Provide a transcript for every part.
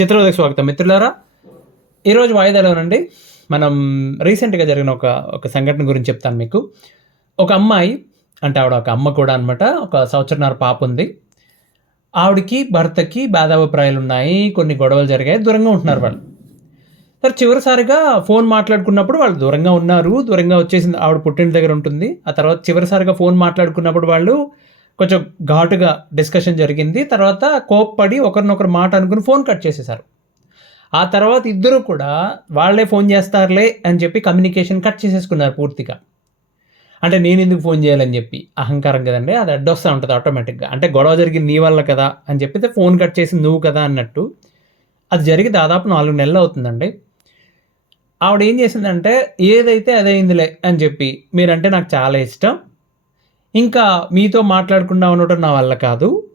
చిత్రోదయ స్వాగతం మిత్రులారా. ఈరోజు వాయిదాలోనండి మనం రీసెంట్గా జరిగిన ఒక ఒక సంఘటన గురించి చెప్తాను మీకు. ఒక అమ్మాయి అంటే ఆవిడ ఒక అమ్మ కూడా అనమాట ఒక సంవత్సరన్నర పాప ఉంది. ఆవిడకి భర్తకి భేదాభిప్రాయాలు ఉన్నాయి కొన్ని గొడవలు జరిగాయి దూరంగా ఉంటున్నారు వాళ్ళు. సరే చివరిసారిగా ఫోన్ మాట్లాడుకున్నప్పుడు వాళ్ళు దూరంగా ఉన్నారు దూరంగా వచ్చేసింది ఆవిడ పుట్టిన దగ్గర ఉంటుంది. ఆ తర్వాత చివరిసారిగా ఫోన్ మాట్లాడుకున్నప్పుడు వాళ్ళు కొంచెం ఘాటుగా డిస్కషన్ జరిగింది. తర్వాత కోప్పడి ఒకరినొకరు మాట అనుకుని ఫోన్ కట్ చేసేశారు. ఆ తర్వాత ఇద్దరు కూడా వాళ్ళే ఫోన్ చేస్తారులే అని చెప్పి కమ్యూనికేషన్ కట్ చేసేసుకున్నారు పూర్తిగా. అంటే నేను ఎందుకు ఫోన్ చేయాలని చెప్పి. అహంకారం కదండి. అది అడ్డొస్తూ ఉంటుంది ఆటోమేటిక్గా అంటే గొడవ జరిగింది నీ వల్ల కదా అని చెప్పితే ఫోన్ కట్ చేసి నువ్వు కదా అన్నట్టు. అది జరిగి దాదాపు నాలుగు నెలలు అవుతుందండి. ఆవిడ ఏం చేసిందంటే ఏదైతే అదైందిలే అని చెప్పి మీరంటే నాకు చాలా ఇష్టం ఇంకా మీతో మాట్లాడకుండా ఉండటం నా వల్ల కాదు.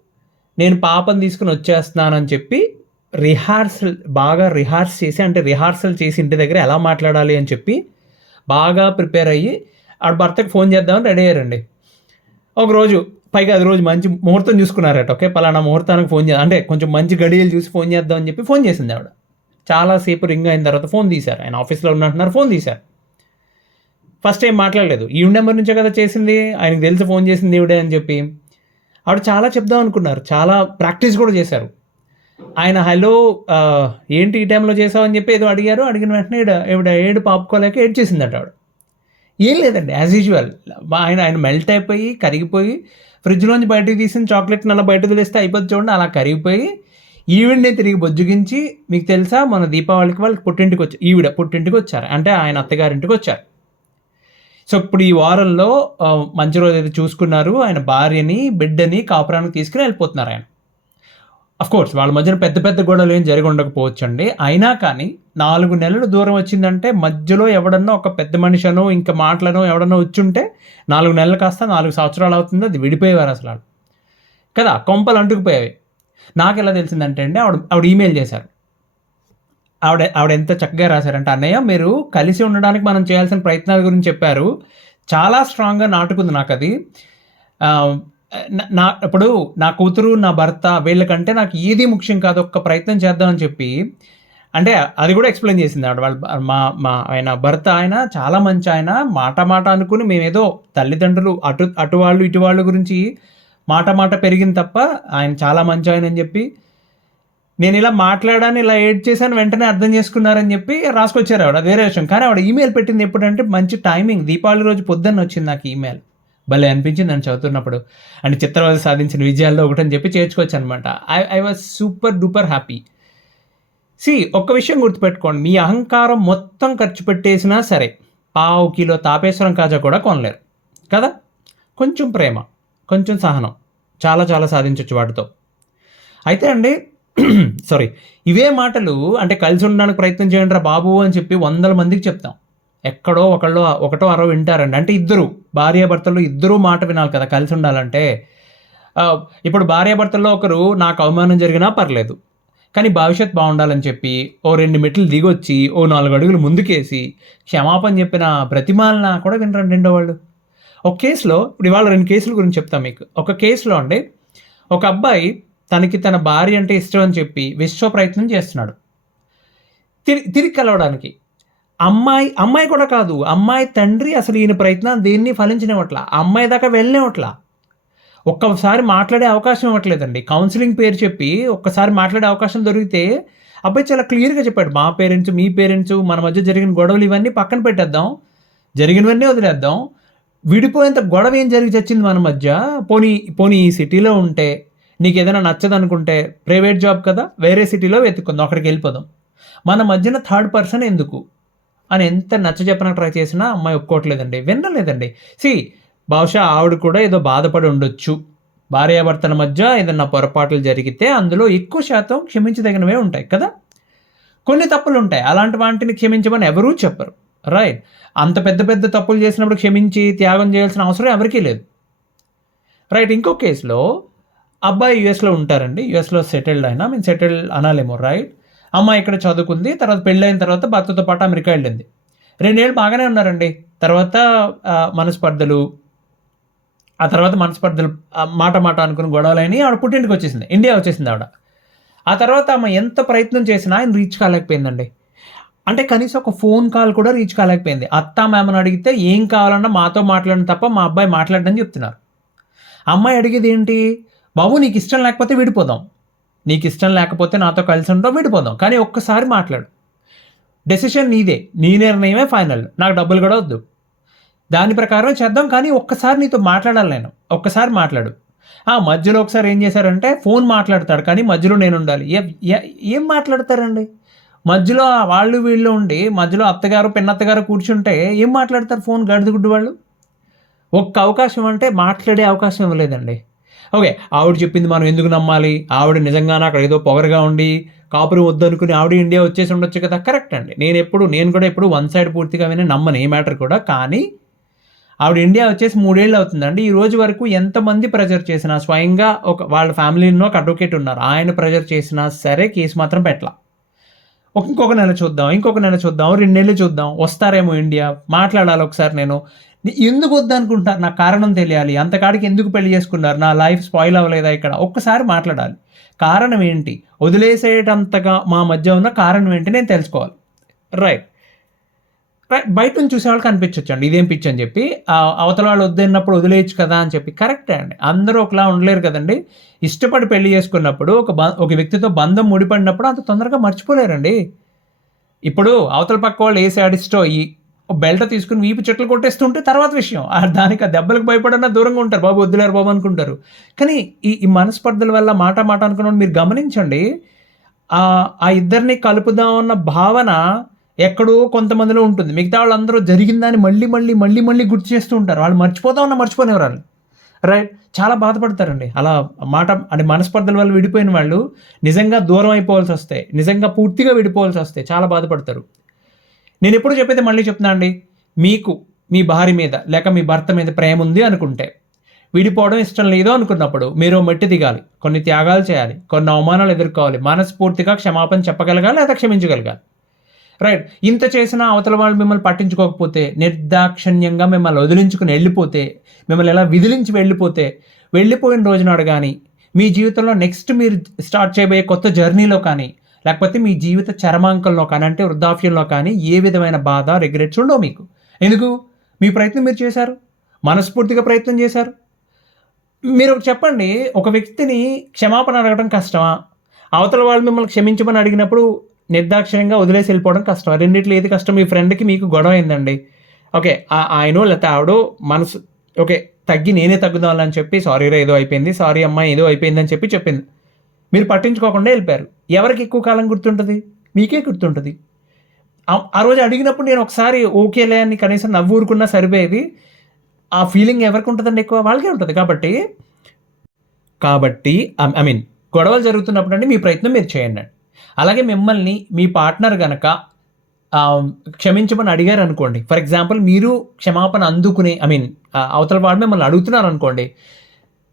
నేను పాపను తీసుకుని వచ్చేస్తున్నానని చెప్పి రిహార్సల్ బాగా రిహార్స్ చేసి అంటే రిహార్సల్ చేసి ఇంటి దగ్గర ఎలా మాట్లాడాలి అని చెప్పి బాగా ప్రిపేర్ అయ్యి ఆడ భర్తకు ఫోన్ చేద్దామని రెడీ అయ్యారండి. ఒకరోజు పైగా అది రోజు మంచి ముహూర్తం చూసుకున్నారట ఓకే? పలానా ముహూర్తానికి ఫోన్ చేద్దాం అంటే కొంచెం మంచి గడియలు చూసి ఫోన్ చేద్దామని చెప్పి ఫోన్ చేసింది ఆవిడ. చాలాసేపు రింగ్ అయిన తర్వాత ఫోన్ తీశారు. ఆయన ఆఫీస్లో ఉన్నట్టున్నారు ఫోన్ తీశారు. ఫస్ట్ ఏం మాట్లాడలేదు. ఈవిడ నెంబర్ నుంచే కదా చేసింది ఆయనకు తెలిసి ఫోన్ చేసింది ఈవిడే అని చెప్పి. ఆవిడ చాలా చెప్దాం అనుకున్నారు. చాలా ప్రాక్టీస్ కూడా చేశారు. ఆయన హలో ఏంటి ఈ టైంలో చేసావు అని చెప్పి ఏదో అడిగారు. అడిగిన వెంటనే ఈవిడ ఏడు పాపుకోలేక ఏడ్ చేసిందట ఆవిడ. ఏం లేదండి యాజ్ యూజువల్ ఆయన ఆయన మెల్ట్ అయిపోయి కరిగిపోయి ఫ్రిడ్జ్లోంచి బయటకు తీసిన చాక్లెట్ని అలా బయట తెలిస్తే అయిపోతుంది చూడండి. అలా కరిగిపోయి ఈవిడ్ని తిరిగి బొజ్జుగించి మీకు తెలుసా మన దీపావళికి వాళ్ళకి పుట్టింటికి వచ్చి ఈవిడ పుట్టింటికి వచ్చారు అంటే ఆయన అత్తగారింటికి వచ్చారు సో ఇప్పుడు ఈ వారంలో మంచి రోజు అయితే చూసుకున్నారు. ఆయన భార్యని బిడ్డని కాపురానికి తీసుకుని వెళ్ళిపోతున్నారు ఆయన. కోర్స్ వాళ్ళ మధ్యన పెద్ద పెద్ద గొడవలు ఏం జరిగి ఉండకపోవచ్చు అండి అయినా కానీ నాలుగు నెలలు దూరం వచ్చిందంటే మధ్యలో ఎవడన్నా ఒక పెద్ద మనిషినో ఇంకా మాటలనో ఎవడన్నా వచ్చుంటే నాలుగు నెలలు కాస్త నాలుగు సంవత్సరాలు అవుతుంది అది విడిపోయేవారు అసలు కదా కొంపలు అంటుకుపోయేవి. నాకు ఎలా తెలిసిందంటే అండి ఆవిడ ఆవిడ ఈమెయిల్ చేశారు. ఆవిడ ఆవిడ ఎంత చక్కగా రాశారంటే అన్నయ్య మీరు కలిసి ఉండడానికి మనం చేయాల్సిన ప్రయత్నాల గురించి చెప్పారు. చాలా స్ట్రాంగ్గా నాటుకుంది నాకు అది నా- ఇప్పుడు నా కూతురు నా భర్త వీళ్ళకంటే నాకు ఏది ముఖ్యం కాదు ఒక్క ప్రయత్నం చేద్దామని చెప్పి అంటే అది కూడా ఎక్స్ప్లెయిన్ చేసింది ఆవిడ. వాళ్ళ మా మా ఆయన భర్త ఆయన చాలా మంచి ఆయన. మాట మాట అనుకుని మేమేదో తల్లిదండ్రులు అటు అటు వాళ్ళు ఇటు వాళ్ళ గురించి మాట మాట పెరిగింది తప్ప ఆయన చాలా మంచి ఆయన అని చెప్పి నేను ఇలా మాట్లాడాను ఇలా ఎడ్ చేశాను వెంటనే అర్థం చేసుకున్నారని చెప్పి రాసుకొచ్చారు ఆవిడ. వేరే విషయం. కానీ ఆవిడ ఈమెయిల్ పెట్టింది ఎప్పుడంటే మంచి టైమింగ్ దీపావళి రోజు పొద్దున్న వచ్చింది నాకు ఈమెయిల్ భలే అనిపించింది నేను చదువుతున్నప్పుడు. అంటే చిత్రవద సాధించిన విజయాల్లో ఒకటని చెప్పి చేర్చుకోవచ్చు అనమాట I I was super duper happy C ఒక్క విషయం గుర్తుపెట్టుకోండి. మీ అహంకారం మొత్తం ఖర్చు పెట్టేసినా సరే పావు కిలో తాపేశ్వరం కాజా కూడా కొనలేరు. కదా? కొంచెం ప్రేమ కొంచెం సహనం చాలా చాలా సాధించవచ్చు వాటితో. అయితే అండి సారీ ఇవే మాటలు అంటే కలిసి ఉండడానికి ప్రయత్నం చేయండి రా బాబు అని చెప్పి వందల మందికి చెప్తాం. ఎక్కడో ఒకళ్ళు ఒకటో అరవై వింటారండి. అంటే ఇద్దరు భార్యాభర్తలు ఇద్దరూ మాట వినాలి కదా కలిసి ఉండాలంటే. ఇప్పుడు భార్యాభర్తల్లో ఒకరు నాకు అవమానం జరిగినా పర్లేదు. కానీ భవిష్యత్ బాగుండాలని చెప్పి ఓ రెండు మెట్లు దిగొచ్చి ఓ నాలుగు అడుగులు ముందుకేసి క్షమాపణ చెప్పిన బ్రతిమాలన కూడా వినరండి రెండో వాళ్ళు. ఒక కేసులో ఇప్పుడు ఇవాళ రెండు కేసుల గురించి చెప్తాను మీకు. ఒక కేసులో అండి ఒక అబ్బాయి తనకి తన భార్య అంటే ఇష్టం అని చెప్పి విశ్వ ప్రయత్నం చేస్తున్నాడు. తిరిగి తిరిగి కలవడానికి. అమ్మాయి అమ్మాయి కూడా కాదు అమ్మాయి తండ్రి అసలు ఈయన ప్రయత్నం దేన్ని ఫలించినవట్ల అమ్మాయి దాకా వెళ్ళినవట్ల ఒక్కసారి మాట్లాడే అవకాశం ఇవ్వట్లేదండి. కౌన్సిలింగ్ పేరు చెప్పి ఒక్కసారి మాట్లాడే అవకాశం దొరికితే అబ్బాయి చాలా క్లియర్గా చెప్పాడు. మా పేరెంట్స్ మీ పేరెంట్స్ మన మధ్య జరిగిన గొడవలు ఇవన్నీ పక్కన పెట్టేద్దాం జరిగినవన్నీ వదిలేద్దాం. విడిపోయేంత గొడవ ఏం జరిగి చచ్చింది మన మధ్య? పోనీ పోనీ ఈ సిటీలో ఉంటే నీకు ఏదైనా నచ్చదనుకుంటే ప్రైవేట్ జాబ్ కదా వేరే సిటీలో వెతుక్కుందాం అక్కడికి వెళ్ళిపోదాం. మన మధ్యన థర్డ్ పర్సన్ ఎందుకు? అని ఎంత నచ్చ చెప్పడానికి ట్రై చేసినా అమ్మాయి ఒప్పుకోవట్లేదండి వినలేదండి. సి బహుశా ఆవిడ కూడా ఏదో బాధపడి ఉండొచ్చు. భార్యాభర్తల మధ్య ఏదన్నా పొరపాట్లు జరిగితే అందులో ఎక్కువ శాతం క్షమించదగినవే ఉంటాయి కదా? కొన్ని తప్పులు ఉంటాయి అలాంటి వాటిని క్షమించమని ఎవరూ చెప్పరు రైట్? అంత పెద్ద పెద్ద తప్పులు చేసినప్పుడు క్షమించి త్యాగం చేయాల్సిన అవసరం ఎవరికీ లేదు. రైట్ ఇంకో కేసులో అబ్బాయి యుఎస్లో ఉంటారండి. యుఎస్లో సెటిల్డ్ అయినా మేము సెటిల్ అనాలేమో రైట్ అమ్మాయి ఇక్కడ చదువుకుంది. తర్వాత పెళ్ళైన తర్వాత భర్తతో పాటు అమెరికా వెళ్ళింది. రెండేళ్ళు బాగానే ఉన్నారండి. తర్వాత మనస్పర్ధలు ఆ తర్వాత మనస్పర్ధలు మాట మాట అనుకుని గొడవలైన ఆవిడ పుట్టింటికి వచ్చేసింది. ఇండియా వచ్చేసింది ఆవిడ. ఆ తర్వాత ఆమె ఎంత ప్రయత్నం చేసినా ఆయన రీచ్ కాలేకపోయిందండి. అంటే కనీసం ఒక ఫోన్ కాల్ కూడా రీచ్ కాలేకపోయింది. అత్త మేమని అడిగితే ఏం కావాలన్నా మాతో మాట్లాడడం తప్ప మా అబ్బాయి మాట్లాడడం చెప్తున్నారు. అమ్మాయి అడిగేది ఏంటి? బాబు నీకు ఇష్టం లేకపోతే విడిపోదాం. నీకు ఇష్టం లేకపోతే నాతో కలిసి ఉంటాం విడిపోదాం. కానీ ఒక్కసారి మాట్లాడు. డెసిషన్ నీదే. నీ నిర్ణయమే ఫైనల్ నాకు డబ్బులు కూడా వద్దు. దాని ప్రకారం చేద్దాం కానీ ఒక్కసారి నీతో మాట్లాడాలి నేను. ఒక్కసారి మాట్లాడు. ఆ మధ్యలో ఒకసారి ఏం చేశారంటే ఫోన్ మాట్లాడతాడు కానీ మధ్యలో నేను ఉండాలి. ఏం మాట్లాడతారండి? మధ్యలో వాళ్ళు వీళ్ళు ఉండి మధ్యలో అత్తగారు పెన్నత్తగారు కూర్చుంటే ఏం మాట్లాడతారు ఫోన్ గడిదిగుడ్డు వాళ్ళు ఒక్క అవకాశం అంటే మాట్లాడే అవకాశం ఇవ్వలేదండి. ఓకే ఆవిడ చెప్పింది మనం ఎందుకు నమ్మాలి? ఆవిడ నిజంగానే అక్కడ ఏదో పొగరగా ఉండి కాపురం వద్దనుకుని ఆవిడ ఇండియా వచ్చేసి ఉండొచ్చు కదా? కరెక్ట్ అండి. నేను ఎప్పుడు నేను కూడా ఎప్పుడు వన్ సైడ్ పూర్తిగా విని నమ్మను ఏ మ్యాటర్ కూడా. కానీ ఆవిడ ఇండియా వచ్చేసి మూడేళ్ళు అవుతుందండి. ఈ రోజు వరకు ఎంతమంది ప్రెజర్ చేసినా స్వయంగా ఒక వాళ్ళ ఫ్యామిలీలో ఒక అడ్వకేట్ ఉన్నారు. ఆయన ప్రెజర్ చేసినా సరే కేసు మాత్రం పెట్టలా. ఇంకొక నెల చూద్దాం ఇంకొక నెల చూద్దాం రెండు నెలలు చూద్దాం. వస్తారేమో ఇండియా? మాట్లాడాలి ఒకసారి నేను. ఎందుకు వద్దనుకుంటారు నాకు కారణం తెలియాలి. అంతకాడికి ఎందుకు పెళ్ళి చేసుకున్నారు? నా లైఫ్ స్పాయిల్ అవ్వలేదా ఇక్కడ? ఒక్కసారి మాట్లాడాలి. కారణం ఏంటి? వదిలేసేటంతగా మా మధ్య ఉన్న కారణం ఏంటి నేను తెలుసుకోవాలి. రైట్ రైట్ బయట నుంచి చూసే వాళ్ళకి అనిపించవచ్చు అండి ఇదేం పిచ్చి అని చెప్పి అవతల వాళ్ళు వద్దన్నప్పుడు వదిలేయచ్చు కదా అని చెప్పి. కరెక్టే అండి. అందరూ ఒకలా ఉండలేరు కదండి. ఇష్టపడి పెళ్ళి చేసుకున్నప్పుడు ఒక బ ఒక వ్యక్తితో బంధం ముడిపడినప్పుడు అంత తొందరగా మర్చిపోలేరండి. ఇప్పుడు అవతల పక్క వాళ్ళు ఏ సాడిస్టో ఈ బెల్ట్ తీసుకుని వీపు చెట్లు కొట్టేస్తుంటే తర్వాత విషయం. ఆ దానికి ఆ దెబ్బలకు భయపడన్నా దూరంగా ఉంటారు. బాబు వద్దులేరు బాబు అనుకుంటారు. కానీ ఈ ఈ మనస్పర్ధల వల్ల మాట మాట అనుకున్న మీరు గమనించండి. ఆ ఆ ఇద్దరిని కలుపుదాం అన్న భావన ఎక్కడో కొంతమందిలో ఉంటుంది. మిగతా వాళ్ళందరూ జరిగిందని మళ్ళీ మళ్ళీ మళ్ళీ మళ్ళీ గుర్తు చేస్తూ ఉంటారు. వాళ్ళు మర్చిపోతామన్నా మర్చిపోనేవారు వాళ్ళు రైట్ చాలా బాధపడతారండి. అలా మాట అంటే మనస్పర్ధల వల్ల విడిపోయిన వాళ్ళు నిజంగా దూరం అయిపోవాల్సి వస్తే నిజంగా పూర్తిగా విడిపోవాల్సి వస్తే చాలా బాధపడతారు. నేను ఎప్పుడు చెప్పేది మళ్ళీ చెప్తున్నా అండి? మీకు మీ భార్య మీద లేక మీ భర్త మీద ప్రేమ ఉంది అనుకుంటే విడిపోవడం ఇష్టం లేదు అనుకున్నప్పుడు మీరు మెట్టి దిగాలి. కొన్ని త్యాగాలు చేయాలి. కొన్ని అవమానాలు ఎదుర్కోవాలి. మనస్ఫూర్తిగా క్షమాపణ చెప్పగలగాలి లేదా క్షమించగలగాలి రైట్. ఇంత చేసినా అవతల వాళ్ళు మిమ్మల్ని పట్టించుకోకపోతే నిర్దాక్షిణ్యంగా మిమ్మల్ని వదిలించుకుని వెళ్ళిపోతే మిమ్మల్ని ఎలా విదిలించి వెళ్ళిపోతే వెళ్ళిపోయిన రోజునాడు కానీ మీ జీవితంలో నెక్స్ట్ మీరు స్టార్ట్ చేయబోయే కొత్త జర్నీలో కానీ లేకపోతే మీ జీవిత చరమాంకంలో కానీ అంటే వృద్ధాప్యంలో కానీ ఏ విధమైన బాధ రిగ్రెట్స్ ఉండవు మీకు. ఎందుకు? మీ ప్రయత్నం మీరు చేశారు. మనస్ఫూర్తిగా ప్రయత్నం చేశారు. మీరు చెప్పండి ఒక వ్యక్తిని క్షమాపణ అడగడం కష్టమా? అవతల వాళ్ళు మిమ్మల్ని క్షమించమని అడిగినప్పుడు నిర్దాక్షిణ్యంగా వదిలేసి వెళ్ళిపోవడం కష్టం రెండిట్లో ఏది కష్టం? మీ ఫ్రెండ్కి మీకు గొడవ అయిందండి. ఓకే ఆ- ఆయనో లేకపోతే ఆవిడో మనసు ఓకే తగ్గి నేనే తగ్గుదామని చెప్పి సారీ రా ఏదో అయిపోయింది. సారీ అమ్మాయి ఏదో అయిపోయిందని చెప్పి చెప్పింది. మీరు పట్టించుకోకుండా వెళ్ళిపోయారు. ఎవరికి ఎక్కువ కాలం గుర్తుంటుంది? మీకే గుర్తుంటుంది. ఆ- రోజు అడిగినప్పుడు నేను ఒకసారి ఓకేలే అని కనీసం నవ్వు ఊరుకున్నా సరిపోయేది. ఆ ఫీలింగ్ ఎవరికి ఉంటుందండి ఎక్కువ? వాళ్ళకే ఉంటుంది కాబట్టి. కాబట్టి ఐ మీన్ గొడవలు జరుగుతున్నప్పుడు అండి మీ ప్రయత్నం మీరు చేయండి అలాగే మిమ్మల్ని మీ పార్ట్నర్ కనుక క్షమించమని అడిగారు అనుకోండి. ఫర్ ఎగ్జాంపుల్ మీరు క్షమాపణ అందుకుని ఐ మీన్ అవతల వాళ్ళు మిమ్మల్ని అడుగుతున్నారు అనుకోండి.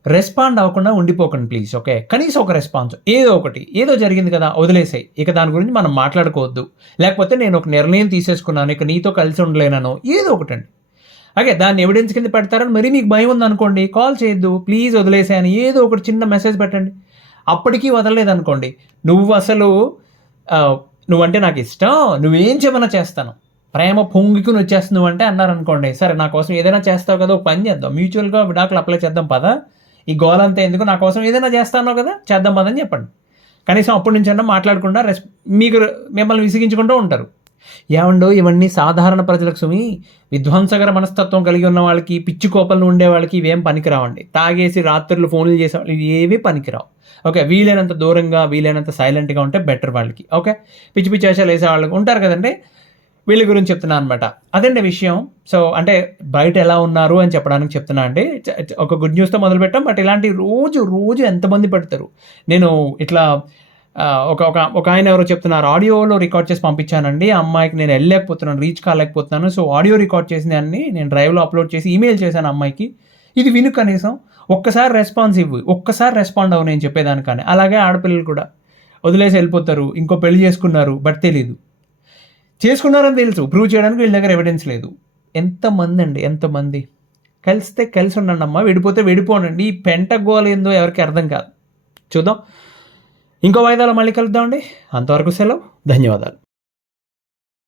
రెస్పాండ్ అవ్వకుండా ఉండిపోకండి ప్లీజ్ ఓకే? కనీసం ఒక రెస్పాన్స్ ఏదో ఒకటి ఏదో జరిగింది కదా వదిలేసాయి. ఇక దాని గురించి మనం మాట్లాడుకోవద్దు. లేకపోతే నేను ఒక నిర్ణయం తీసేసుకున్నాను ఇక నీతో కలిసి ఉండలేనను ఏదో ఒకటండి. ఓకే దాన్ని ఎవిడెన్స్ కింద పెడతారని మరీ మీకు భయం ఉందనుకోండి కాల్ చేయొద్దు ప్లీజ్ వదిలేసాయని ఏదో ఒకటి చిన్న మెసేజ్ పెట్టండి. అప్పటికీ వదలలేదు అనుకోండి నువ్వు అసలు నువ్వంటే నాకు ఇష్టం నువ్వేం చెప్పనా చేస్తాను ప్రేమ పొంగికుని వచ్చేస్తుంది అంటే అన్నారు అనుకోండి సరే నా కోసం ఏదైనా చేస్తావు కదా ఒక పని చేద్దాం మ్యూచువల్గా విడాకులు అప్లై చేద్దాం పదా? ఈ గోల్ అంతా ఎందుకు? నా కోసం ఏదైనా చేస్తానో కదా? చేద్దాం పదని చెప్పండి. కనీసం అప్పటి నుంచి అన్నా మాట్లాడకుండా రెస్ మీకు మిమ్మల్ని విసిగించుకుంటూ ఉంటారు. ఏమండో ఇవన్నీ సాధారణ ప్రజలకు సుమి విధ్వంసకర మనస్తత్వం కలిగి ఉన్న వాళ్ళకి పిచ్చి కోపలను ఉండే వాళ్ళకి ఇవేం పనికిరావండి. తాగేసి రాత్రులు ఫోన్లు చేసే వాళ్ళు ఏవి పనికిరావు. ఓకే వీలైనంత దూరంగా వీలైనంత సైలెంట్గా ఉంటే బెటర్ వాళ్ళకి. ఓకే పిచ్చి పిచ్చి వేషాలు వేసే వాళ్ళకి ఉంటారు కదండి? వీళ్ళ గురించి చెప్తున్నాను అనమాట అదండి విషయం? సో అంటే బయట ఎలా ఉన్నారు అని చెప్పడానికి చెప్తున్నా అండి. ఒక గుడ్ న్యూస్తో మొదలు పెట్టాం బట్ ఇలాంటి రోజు రోజు ఎంతమంది పెడతారు? నేను ఇట్లా ఒక ఒక ఒక ఆయన ఎవరో చెప్తున్నారు. ఆడియోలో రికార్డ్ చేసి పంపించానండి. ఆ అమ్మాయికి నేను వెళ్ళలేకపోతున్నాను రీచ్ కాలేకపోతున్నాను. సో ఆడియో రికార్డ్ చేసిన దాన్ని నేను డ్రైవ్లో అప్లోడ్ చేసి ఈమెయిల్ చేశాను అమ్మాయికి. ఇది విను కనీసం. ఒక్కసారి రెస్పాన్స్ ఇవ్వు. ఒక్కసారి రెస్పాండ్ అవ్వు నేను చెప్పేదానికని. అలాగే ఆడపిల్లలు కూడా. వదిలేసి వెళ్ళిపోతారు. ఇంకో పెళ్ళి చేసుకున్నారు. బట్ తెలీదు. చేసుకున్నారని తెలుసు. ప్రూవ్ చేయడానికి వీళ్ళ దగ్గర ఎవిడెన్స్ లేదు. ఎంతమంది అండి ఎంతమంది? కలిస్తే కలిసి ఉండండి అమ్మ విడిపోతే విడిపోనండి. ఈ పెంట గోల ఏందో ఎవరికి అర్థం కాదు. చూద్దాం. ఇంకో వాయిదాలో మళ్ళీ కలుద్దామండి. అంతవరకు సెలవు. ధన్యవాదాలు.